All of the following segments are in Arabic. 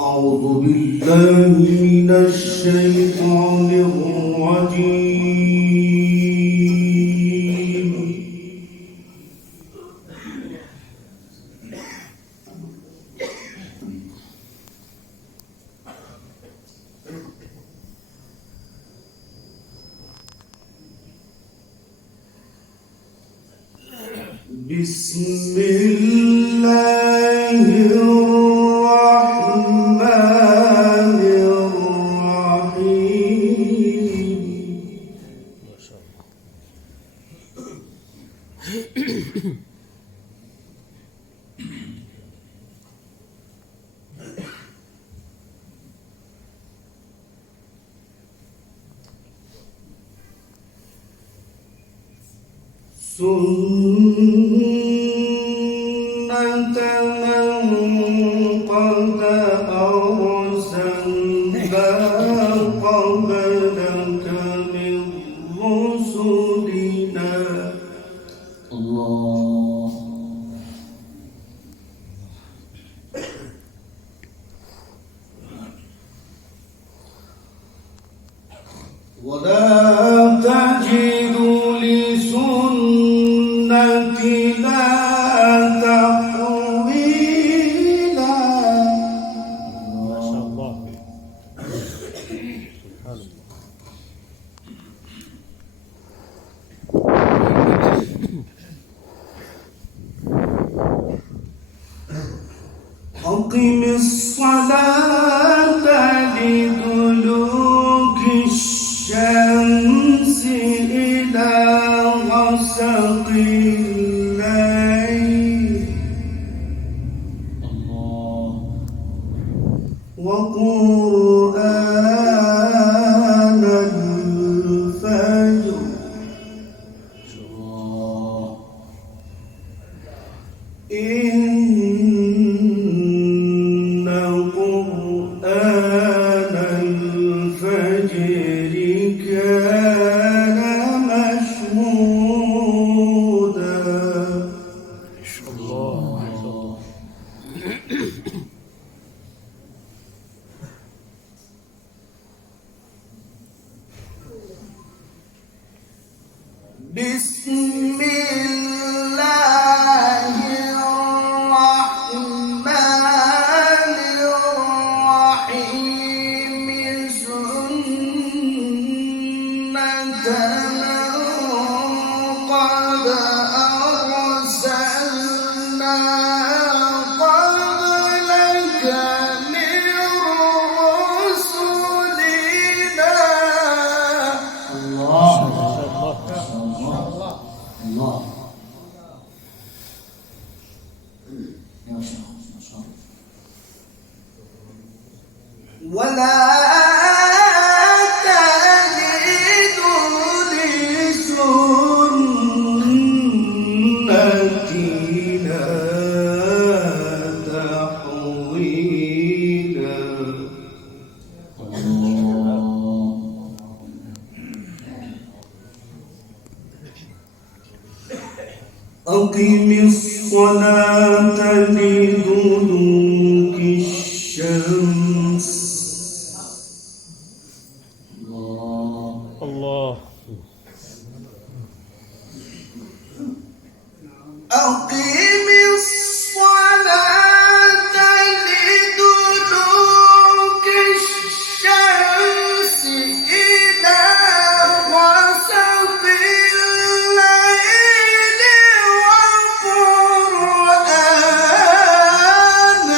أعوذ بالله من الشيطان الرجيم. بسم الله الرحمن الرحيم. ما شاء الله. سنة من قد أرسلنا قبلك من رسلنا. الله. ولا تجد لسنتنا تحويلا. ما شاء الله. سبحان الله. أقم الصلاة لدلوك الشمس إلى غسق الليل. الله. وقرآن الفجر. الله. إن قرآن الفجر كان مشهودا. الله. ما شاء الله. بسم الله الرحمن الرحيم. سنة من قد أرسلنا قبلك من رسلنا. الله. ما شاء الله. الله. يا شيخ ما شاء الله. ولا تجد لسنتنا تحويلا. أقم الصلاة لدلوك الشمس. الله. أقم الصلاة لدلوك الشمس إلى غسق الليل وقرآن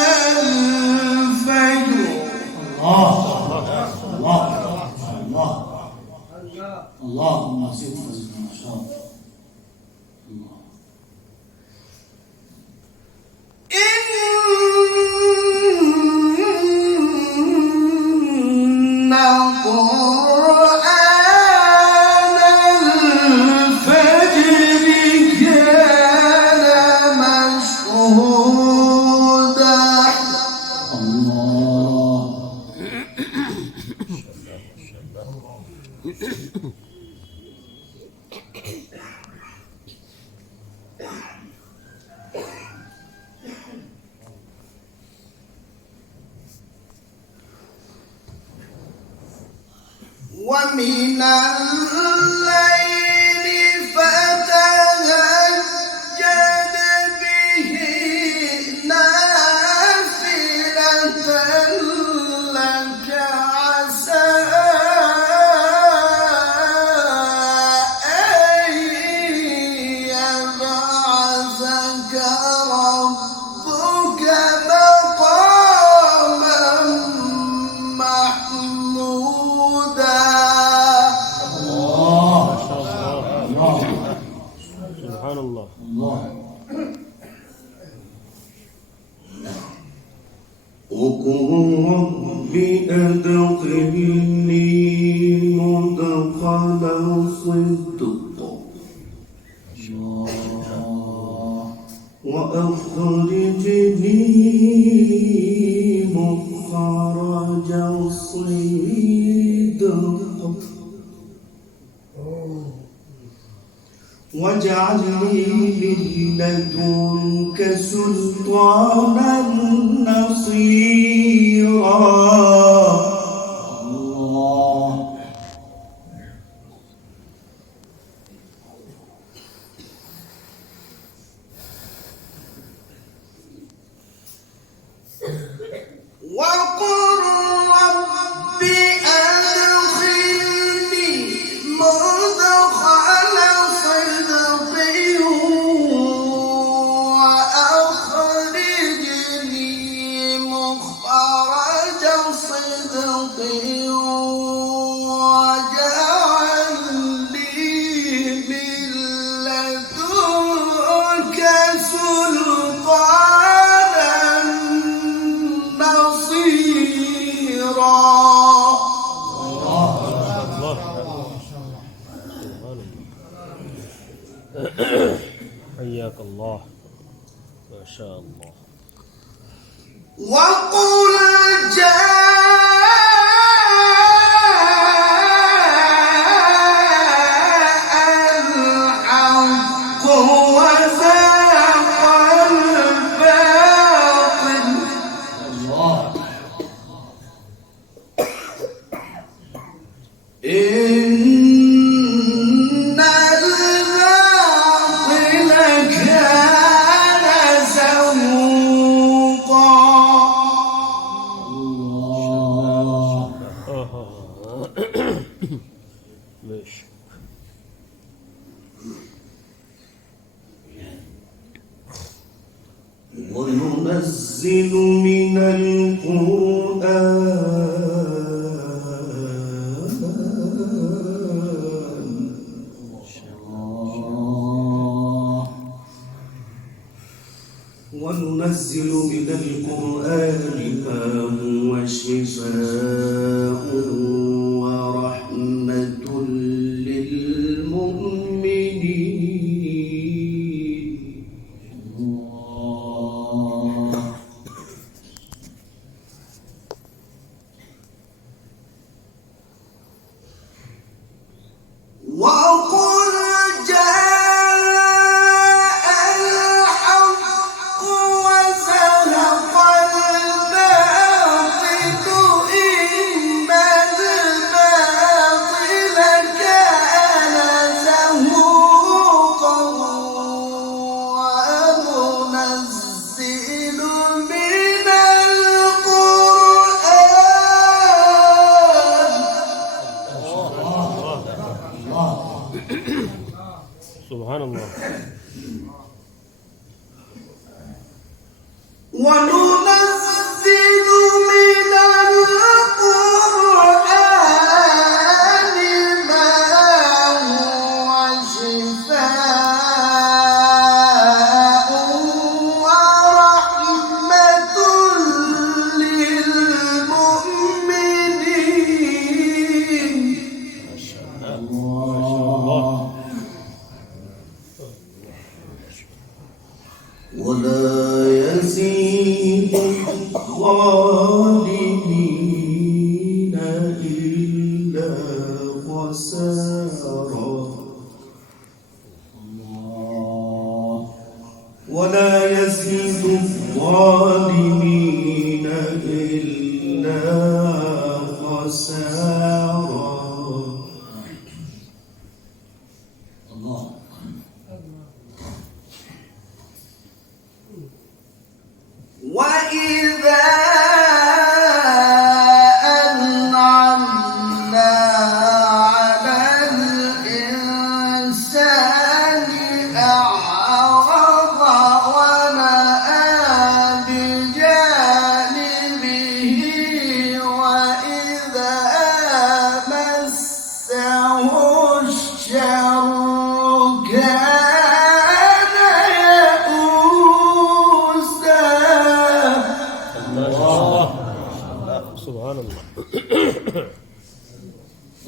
ومن الليل فتهجد به نافلة لك عسى أن يبعثك ربك مقاما محمودا. ما شاء الله. سبحان الله. وقل رب أدخلني مدخل صدق وأخرجني مخرج صدق واجعل لي من لدنك سلطانا نصيرا. وقل رب أدخلني مدخل صدق وأخرجني مخرج صدق واجعل لي من لدنك سلطانا نصيرا. الله. سبحان الله. حياك الله. ما شاء الله. وقل جاء الحق وزهق الباطل إن الباطل كان زهوقا. ماشي. وننزل من القرآن ما هو شفاء ورحمة للمؤمنين. وقل جاء الحق وزهق الباطل إن الباطل كان زهوقا. وننزل من القرآن سبحان الله. وننزل من القرآن ما هو شفاء ورحمة للمؤمنين. ما شاء الله. ولا يزيد الظالمين إلا خسارا. ولا يزيد الظالمين إلا خسارا. وإذا أنعمنا على الإنسان أعرض ونأى بجانبه وإذا مسه الشر كان يئوسا. ما شاء الله. سبحان الله.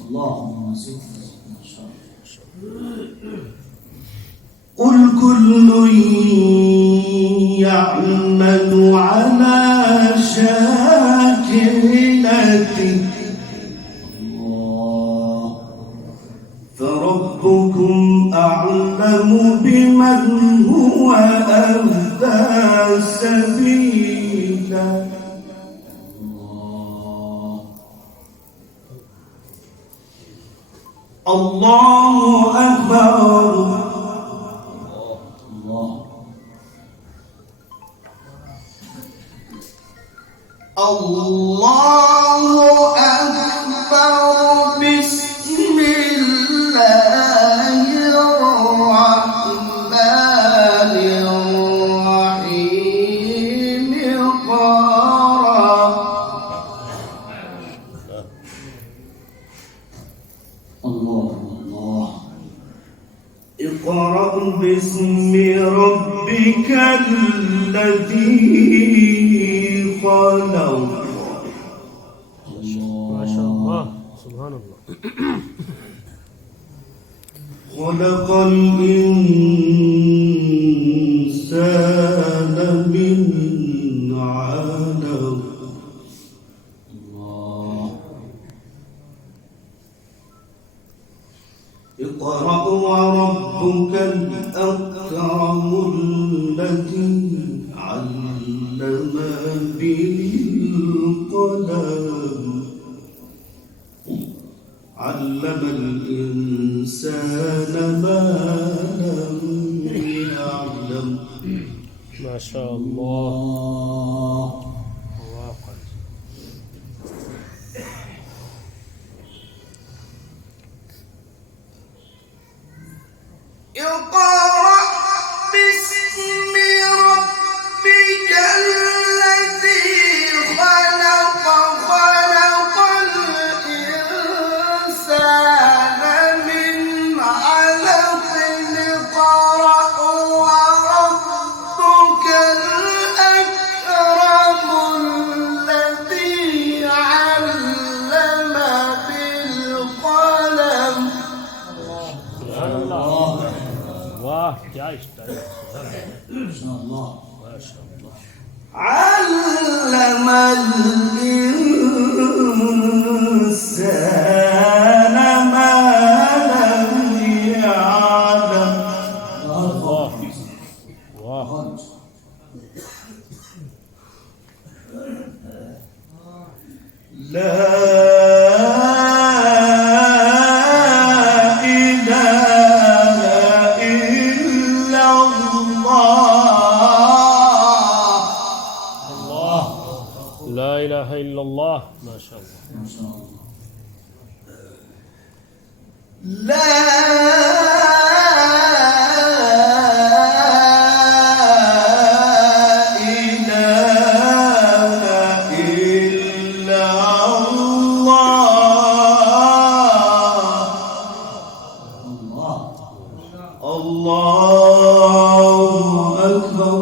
اللهم صل قل كل يعمل على شاكلته فربكم أعلم بمن هو أهدى سبيلا. الله أكبر. الله أكبر. بسم الله الرحمن الرحيم. اقرأ باسم ربك الذي خلق. ما شاء الله. سبحان الله. خلق الإنسان من علق. اقرأ وربك الأكرم الذي علم بالقلم علم الإنسان ما لم يعلم. ما شاء الله. واقع. اقرأ باسم ربك الذي خلق. خلق الإنسان من علق. اقرأ وربك الأكرم الذي علم بالقلم. سبحان الله. واه تعيش تعيش. ما شاء الله. ما شاء الله. علم الإنسان ما لم يعلم. الله. واه. لا إله إلا الله. الله. لا إله إلا الله. ما شاء الله. ما شاء الله. لا إله إلا الله. الله أكبر.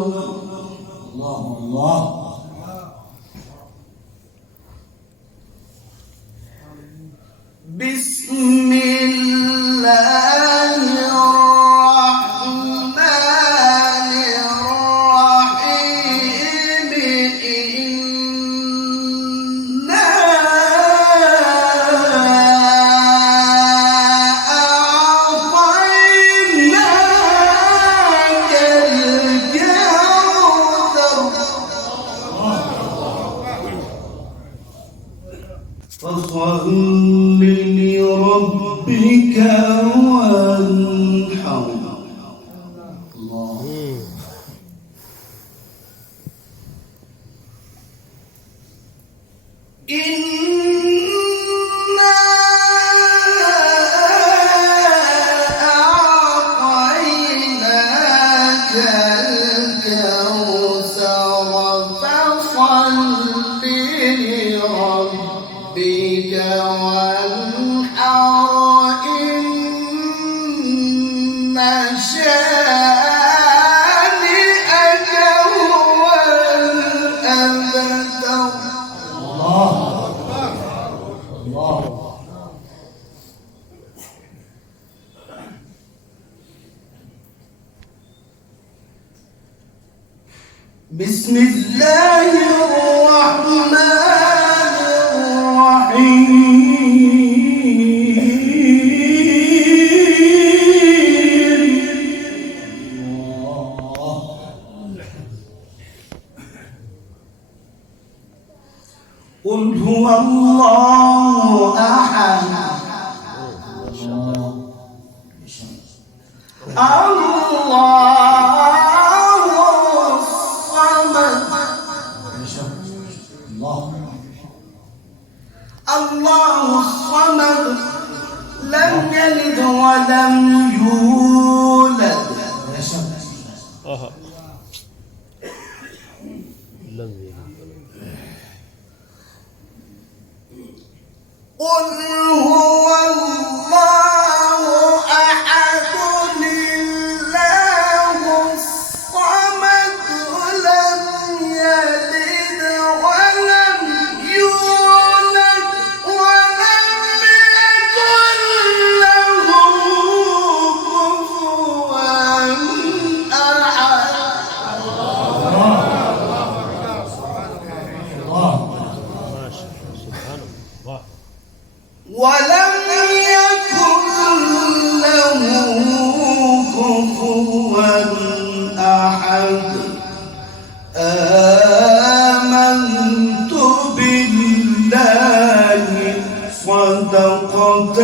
الله. بسم الله الرحمن الرحيم. إنا أعطيناك شانئك هو الأبتر. بسم الله الرحمن الرحيم. قل هو الله أحد الله الصمد لم يلد ولم يولد. لم يلد. قل هو الله أحد الله الصمد لم يلد ولم يولد ولم يكن له كفوا أحد. ما شاء الله سبحان الله. ولم يكن له كفوا أحد. آمنت بالله صدقت